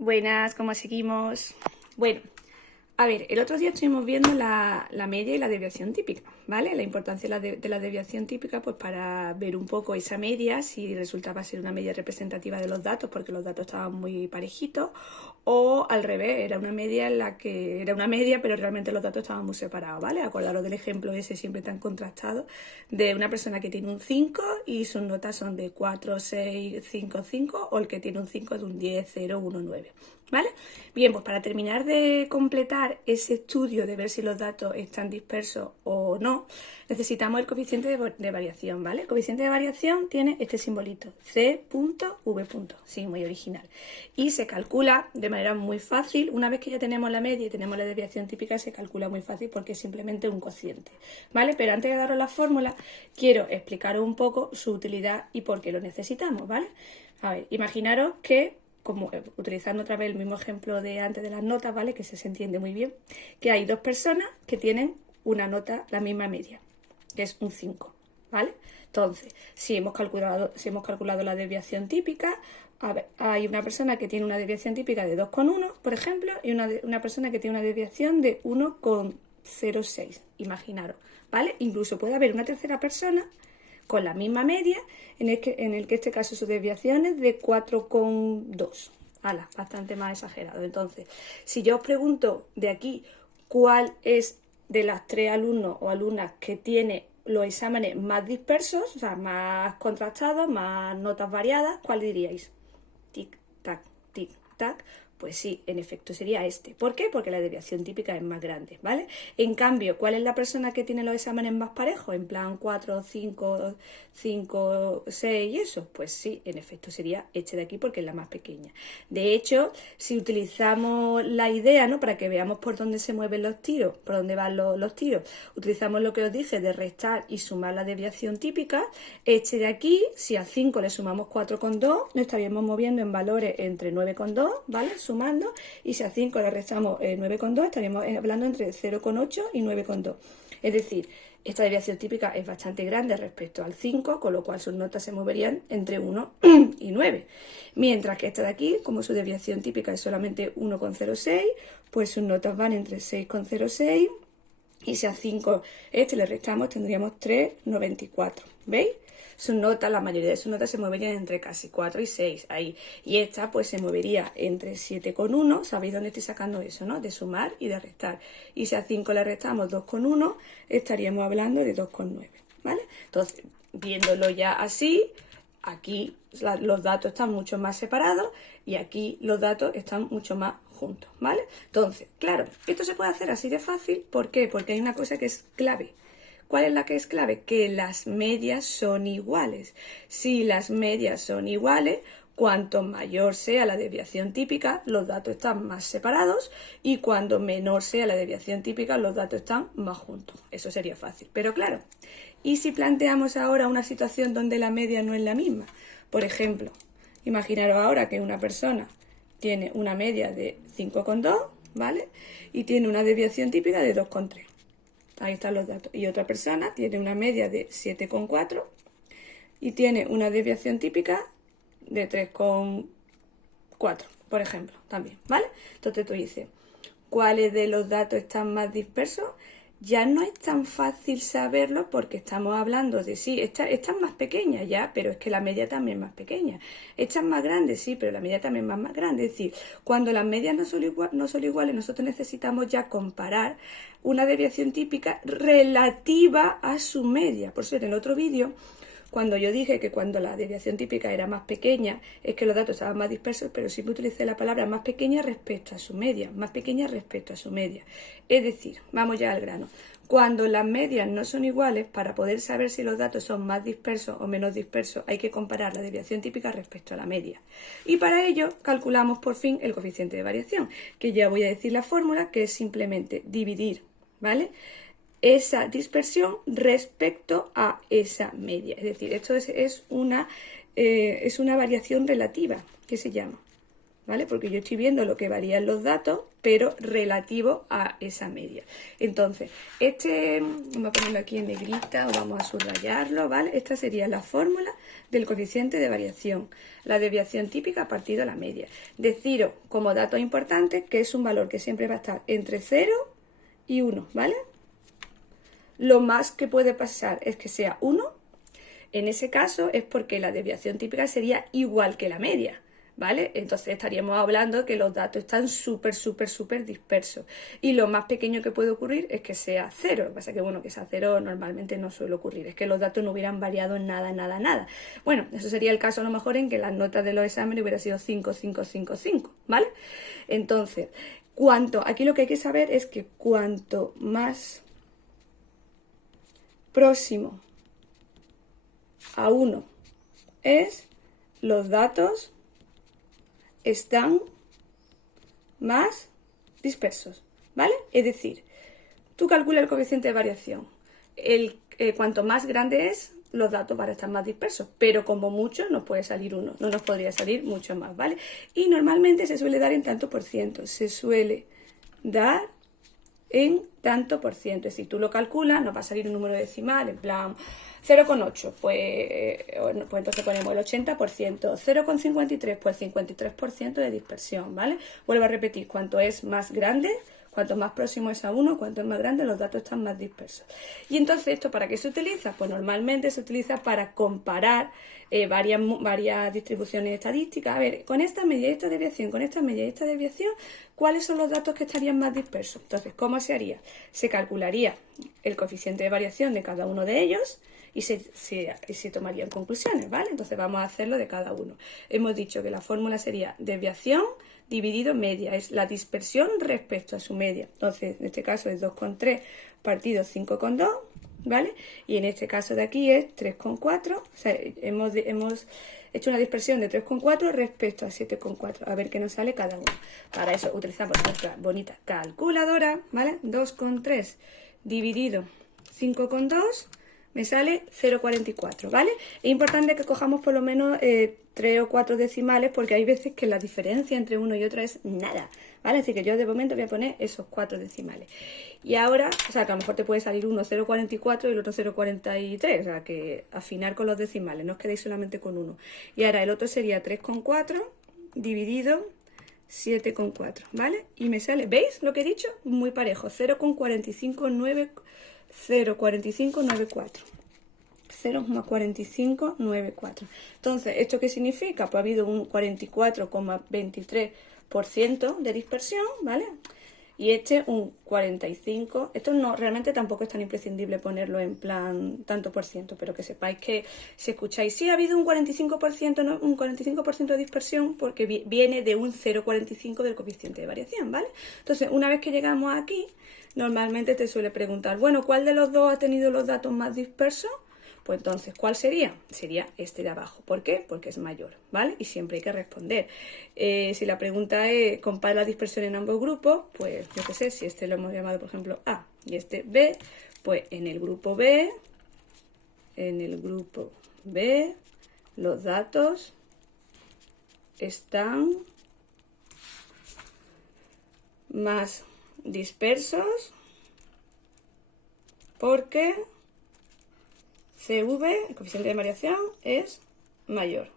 Buenas, ¿cómo seguimos? Bueno, a ver, el otro día estuvimos viendo la media y la desviación típica, ¿vale? La importancia de la desviación típica, pues para ver un poco esa media, si resultaba ser una media representativa de los datos, porque los datos estaban muy parejitos, o al revés, era una media en la que era una media, pero realmente los datos estaban muy separados, ¿vale? Acordaros del ejemplo ese siempre tan contrastado de una persona que tiene un 5 y sus notas son de 4, 6, 5, 5, o el que tiene un 5 de un 10, 0, 1, 9. ¿Vale? Bien, pues para terminar de completar ese estudio de ver si los datos están dispersos o no, necesitamos el coeficiente de variación, ¿vale? El coeficiente de variación tiene este simbolito, C.V. Sí, muy original. Y se calcula de manera muy fácil, una vez que ya tenemos la media y tenemos la desviación típica, se calcula muy fácil porque es simplemente un cociente, ¿vale? Pero antes de daros la fórmula, quiero explicaros un poco su utilidad y por qué lo necesitamos, ¿vale? A ver, imaginaros que como utilizando otra vez el mismo ejemplo de antes de las notas, ¿vale? Que se entiende muy bien, que hay dos personas que tienen una nota, la misma media, que es un 5, ¿vale? Entonces, si hemos calculado la desviación típica, a ver, hay una persona que tiene una desviación típica de 2,1, por ejemplo, y una persona que tiene una desviación de 1,06, imaginaros, ¿vale? Incluso puede haber una tercera persona con la misma media, en el que este caso su desviación es de 4,2. Bastante más exagerado. Entonces, si yo os pregunto de aquí cuál es de las tres alumnos o alumnas que tiene los exámenes más dispersos, o sea, más contrastados, más notas variadas, ¿cuál diríais? Tic, tac, tic, tac. Pues sí, en efecto sería este. ¿Por qué? Porque la desviación típica es más grande, ¿vale? En cambio, ¿cuál es la persona que tiene los exámenes más parejos? En plan 4, 5, 5, 6 y eso. Pues sí, en efecto sería este de aquí porque es la más pequeña. De hecho, si utilizamos la idea, ¿no? Para que veamos por dónde se mueven los tiros, por dónde van los tiros, utilizamos lo que os dije de restar y sumar la desviación típica. Este de aquí, si a 5 le sumamos 4,2, nos estaríamos moviendo en valores entre 9,2, ¿vale? Sumando, y si a 5 le restamos 9,2, estaríamos hablando entre 0,8 y 9,2. Es decir, esta desviación típica es bastante grande respecto al 5, con lo cual sus notas se moverían entre 1 y 9. Mientras que esta de aquí, como su desviación típica es solamente 1,06, pues sus notas van entre 6,06 y si a 5 le restamos tendríamos 3,94. ¿Veis? Sus notas, la mayoría de sus notas se moverían entre casi 4 y 6 ahí. Y esta pues se movería entre 7,1. ¿Sabéis dónde estoy sacando eso, no? De sumar y de restar. Y si a 5 le restamos 2,1, estaríamos hablando de 2,9. ¿Vale? Entonces, viéndolo ya así, aquí los datos están mucho más separados y aquí los datos están mucho más juntos, ¿vale? Entonces, claro, esto se puede hacer así de fácil. ¿Por qué? Porque hay una cosa que es clave. ¿Cuál es la que es clave? Que las medias son iguales. Si las medias son iguales, cuanto mayor sea la desviación típica, los datos están más separados, y cuanto menor sea la desviación típica, los datos están más juntos. Eso sería fácil. Pero claro, ¿y si planteamos ahora una situación donde la media no es la misma? Por ejemplo, imaginaros ahora que una persona tiene una media de 5,2, ¿vale? Y tiene una desviación típica de 2,3. Ahí están los datos. Y otra persona tiene una media de 7,4 y tiene una desviación típica de 3,4, por ejemplo, también, ¿vale? Entonces tú dices, ¿cuáles de los datos están más dispersos? Ya no es tan fácil saberlo porque estamos hablando de, sí, esta es más pequeña ya, pero es que la media también es más pequeña. Esta es más grande, sí, pero la media también es más grande. Es decir, cuando las medias no son iguales, nosotros necesitamos ya comparar una desviación típica relativa a su media. Por eso en el otro vídeo, cuando yo dije que cuando la desviación típica era más pequeña, es que los datos estaban más dispersos, pero siempre utilicé la palabra más pequeña respecto a su media, más pequeña respecto a su media. Es decir, vamos ya al grano. Cuando las medias no son iguales, para poder saber si los datos son más dispersos o menos dispersos, hay que comparar la desviación típica respecto a la media. Y para ello calculamos por fin el coeficiente de variación, que ya voy a decir la fórmula, que es simplemente dividir, ¿vale?, esa dispersión respecto a esa media. Es decir, esto es una variación relativa, que se llama. ¿vale? Porque yo estoy viendo lo que varían los datos, pero relativo a esa media. Entonces, vamos a ponerlo aquí en negrita o vamos a subrayarlo, ¿vale? Esta sería la fórmula del coeficiente de variación, la desviación típica partido a la media. Deciros como dato importante que es un valor que siempre va a estar entre 0 y 1, ¿vale? Lo más que puede pasar es que sea 1. En ese caso es porque la desviación típica sería igual que la media, ¿vale? Entonces estaríamos hablando que los datos están súper dispersos. Y lo más pequeño que puede ocurrir es que sea 0. Lo que pasa es que, bueno, que sea 0 normalmente no suele ocurrir. Es que los datos no hubieran variado en nada. Bueno, eso sería el caso a lo mejor en que las notas de los exámenes hubieran sido 5, 5, 5, 5, ¿vale? Entonces, aquí lo que hay que saber es que cuanto más próximo a 1 es, los datos están más dispersos, ¿vale? Es decir, tú calculas el coeficiente de variación. Cuanto más grande es, los datos van a estar más dispersos, pero como mucho nos puede salir 1, no nos podría salir mucho más, ¿vale? Y normalmente se suele dar en tanto por ciento, se suele dar en tanto por ciento. Es decir, tú lo calculas, nos va a salir un número decimal, en plan 0,8, pues entonces ponemos el 80%, 0,53, pues el 53% de dispersión, ¿vale? Vuelvo a repetir, cuanto es más grande, cuanto más próximo es a 1, cuanto es más grande, los datos están más dispersos. Y entonces, ¿esto para qué se utiliza? Pues normalmente se utiliza para comparar varias distribuciones estadísticas. A ver, con esta media y esta desviación, con esta media y esta desviación, ¿cuáles son los datos que estarían más dispersos? Entonces, ¿cómo se haría? Se calcularía el coeficiente de variación de cada uno de ellos y se tomarían conclusiones, ¿vale? Entonces vamos a hacerlo de cada uno. Hemos dicho que la fórmula sería desviación dividido media, es la dispersión respecto a su media. Entonces, en este caso es 2,3 partido 5,2, ¿vale? Y en este caso de aquí es 3,4, o sea, hemos hecho una dispersión de 3,4 respecto a 7,4, a ver qué nos sale cada uno. Para eso utilizamos nuestra bonita calculadora, ¿vale? 2,3 dividido 5,2 me sale 0,44, ¿vale? Es importante que cojamos por lo menos 3 o 4 decimales porque hay veces que la diferencia entre uno y otro es nada, ¿vale? Así que yo de momento voy a poner esos 4 decimales. Y ahora, o sea, que a lo mejor te puede salir uno 0,44 y el otro 0,43, o sea, que afinar con los decimales, no os quedéis solamente con uno. Y ahora el otro sería 3,4 dividido 7,4, ¿vale? Y me sale, ¿veis lo que he dicho? Muy parejo, 0,4594. 0,4594. Entonces, ¿esto qué significa? Pues ha habido un 44,23% de dispersión, ¿vale? Y un 45%. Esto no, realmente tampoco es tan imprescindible ponerlo en plan tanto por ciento, pero que sepáis que si escucháis, sí ha habido un 45%, ¿no? Un 45% de dispersión porque viene de un 0,45 del coeficiente de variación, ¿vale? Entonces, una vez que llegamos aquí, normalmente te suele preguntar, bueno, ¿cuál de los dos ha tenido los datos más dispersos? Pues entonces, ¿cuál sería? Sería este de abajo. ¿Por qué? Porque es mayor, ¿vale? Y siempre hay que responder. Si la pregunta es, compara la dispersión en ambos grupos, pues yo qué sé, si este lo hemos llamado, por ejemplo, A y este B, pues en el grupo B, los datos están más dispersos porque CV, el coeficiente de variación, es mayor,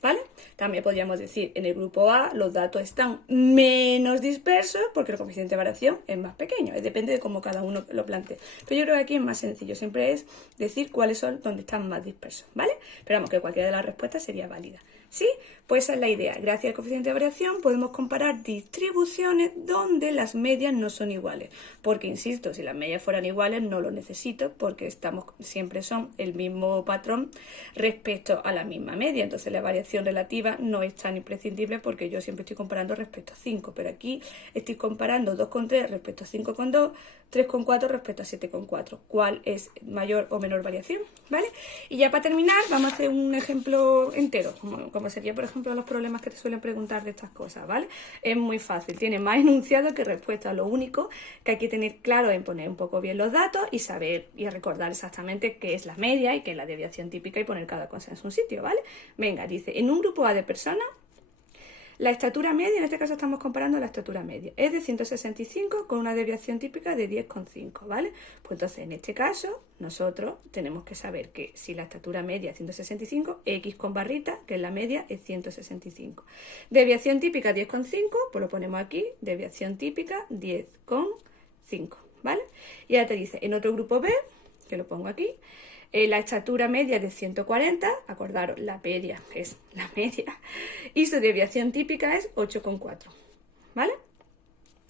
¿vale? También podríamos decir, en el grupo A los datos están menos dispersos porque el coeficiente de variación es más pequeño. Depende de cómo cada uno lo plantee. Pero yo creo que aquí es más sencillo. Siempre es decir cuáles son donde están más dispersos, ¿vale? Pero vamos, que cualquiera de las respuestas sería válida. ¿Sí? Pues esa es la idea. Gracias al coeficiente de variación podemos comparar distribuciones donde las medias no son iguales. Porque, insisto, si las medias fueran iguales no lo necesito porque siempre son el mismo patrón respecto a la misma media. Entonces la variación relativa no es tan imprescindible porque yo siempre estoy comparando respecto a 5. Pero aquí estoy comparando 2,3 respecto a 5,2, 3,4 respecto a 7,4. ¿Cuál es mayor o menor variación? ¿Vale? Y ya para terminar vamos a hacer un ejemplo entero, como sería, por ejemplo, los problemas que te suelen preguntar de estas cosas, ¿vale? Es muy fácil, tiene más enunciado que respuesta. Lo único que hay que tener claro es poner un poco bien los datos y saber y recordar exactamente qué es la media y qué es la desviación típica y poner cada cosa en su sitio, ¿vale? Venga, dice, en un grupo A de personas, La estatura media, en este caso estamos comparando la estatura media, es de 165 con una desviación típica de 10,5, ¿vale? Pues entonces, en este caso, nosotros tenemos que saber que si la estatura media es 165, X con barrita, que es la media, es 165. Desviación típica 10,5, pues lo ponemos aquí, desviación típica 10,5, ¿vale? Y ahora te dice, en otro grupo B, que lo pongo aquí, la estatura media es de 140, acordaros, la media es la media, y su desviación típica es 8,4, ¿vale?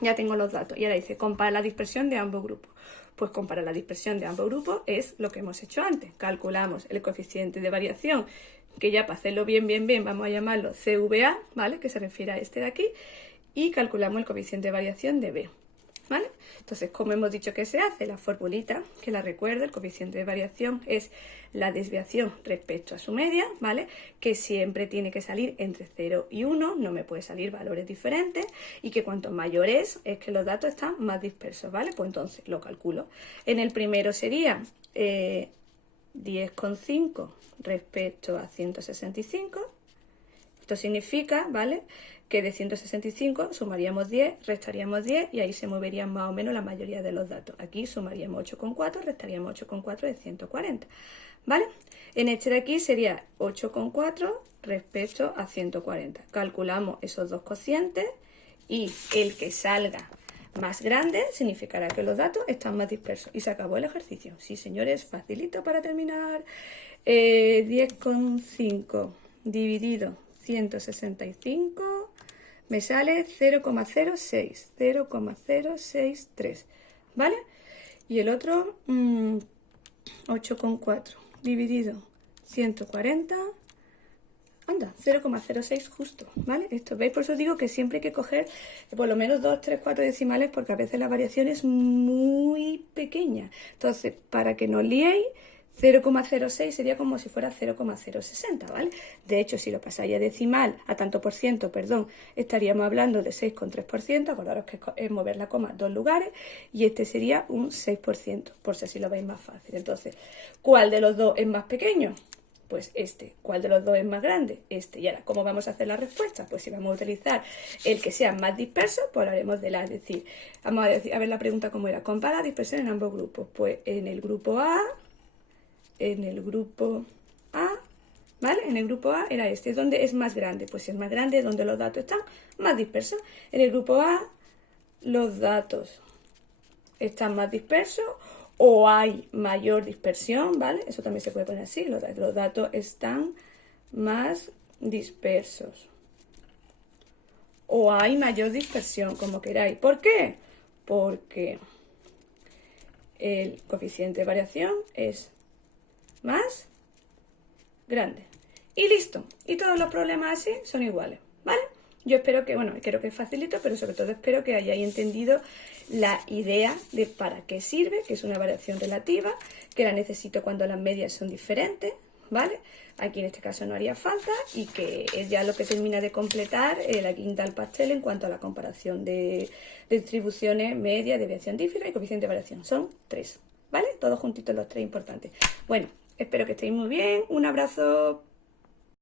Ya tengo los datos. Y ahora dice, compara la dispersión de ambos grupos. Pues comparar la dispersión de ambos grupos es lo que hemos hecho antes. Calculamos el coeficiente de variación, que ya para hacerlo bien, vamos a llamarlo CVA, ¿vale? Que se refiere a este de aquí. Y calculamos el coeficiente de variación de B, ¿vale? Entonces, como hemos dicho que se hace, la formulita, que la recuerda, el coeficiente de variación es la desviación respecto a su media, ¿vale? Que siempre tiene que salir entre 0 y 1, no me puede salir valores diferentes, y que cuanto mayor es que los datos están más dispersos, ¿vale? Pues entonces lo calculo. En el primero sería 10,5 respecto a 165. Esto significa, ¿vale?, que de 165 sumaríamos 10, restaríamos 10 y ahí se moverían más o menos la mayoría de los datos. Aquí sumaríamos 8,4, restaríamos 8,4 de 140, ¿vale? En este de aquí sería 8,4 respecto a 140. Calculamos esos dos cocientes y el que salga más grande significará que los datos están más dispersos. Y se acabó el ejercicio. Sí, señores, facilito para terminar. 10,5 dividido 165 me sale 0,063, ¿vale? Y el otro 8,4 dividido 140, anda, 0,06 justo, ¿vale? Esto, ¿veis? Por eso digo que siempre hay que coger por lo menos 2, 3, 4 decimales, porque a veces la variación es muy pequeña. Entonces, para que no liéis, 0,06 sería como si fuera 0,060, ¿vale? De hecho, si lo pasáis a decimal, a tanto por ciento, perdón, estaríamos hablando de 6,3%, acordaros que es mover la coma 2 lugares, y este sería un 6%, por si así lo veis más fácil. Entonces, ¿cuál de los dos es más pequeño? Pues este. ¿Cuál de los dos es más grande? Este. Y ahora, ¿cómo vamos a hacer la respuesta? Pues si vamos a utilizar el que sea más disperso, pues haremos de la, es decir, vamos a ver la pregunta cómo era. Compara la dispersión en ambos grupos. Pues en el grupo A, ¿vale? En el grupo A era este, donde es más grande. Pues si es más grande, donde los datos están más dispersos. En el grupo A, los datos están más dispersos o hay mayor dispersión, ¿vale? Eso también se puede poner así, los datos están más dispersos. O hay mayor dispersión, como queráis. ¿Por qué? Porque el coeficiente de variación es más grande. Y listo. Y todos los problemas así son iguales, ¿vale? Yo espero que, bueno, creo que es facilito, pero sobre todo espero que hayáis entendido la idea de para qué sirve, que es una variación relativa, que la necesito cuando las medias son diferentes, ¿vale? Aquí en este caso no haría falta y que es ya lo que termina de completar la guinda al pastel en cuanto a la comparación de distribuciones, media, desviación típica y coeficiente de variación. Son 3, ¿vale? Todos juntitos los 3 importantes. Bueno, espero que estéis muy bien. Un abrazo.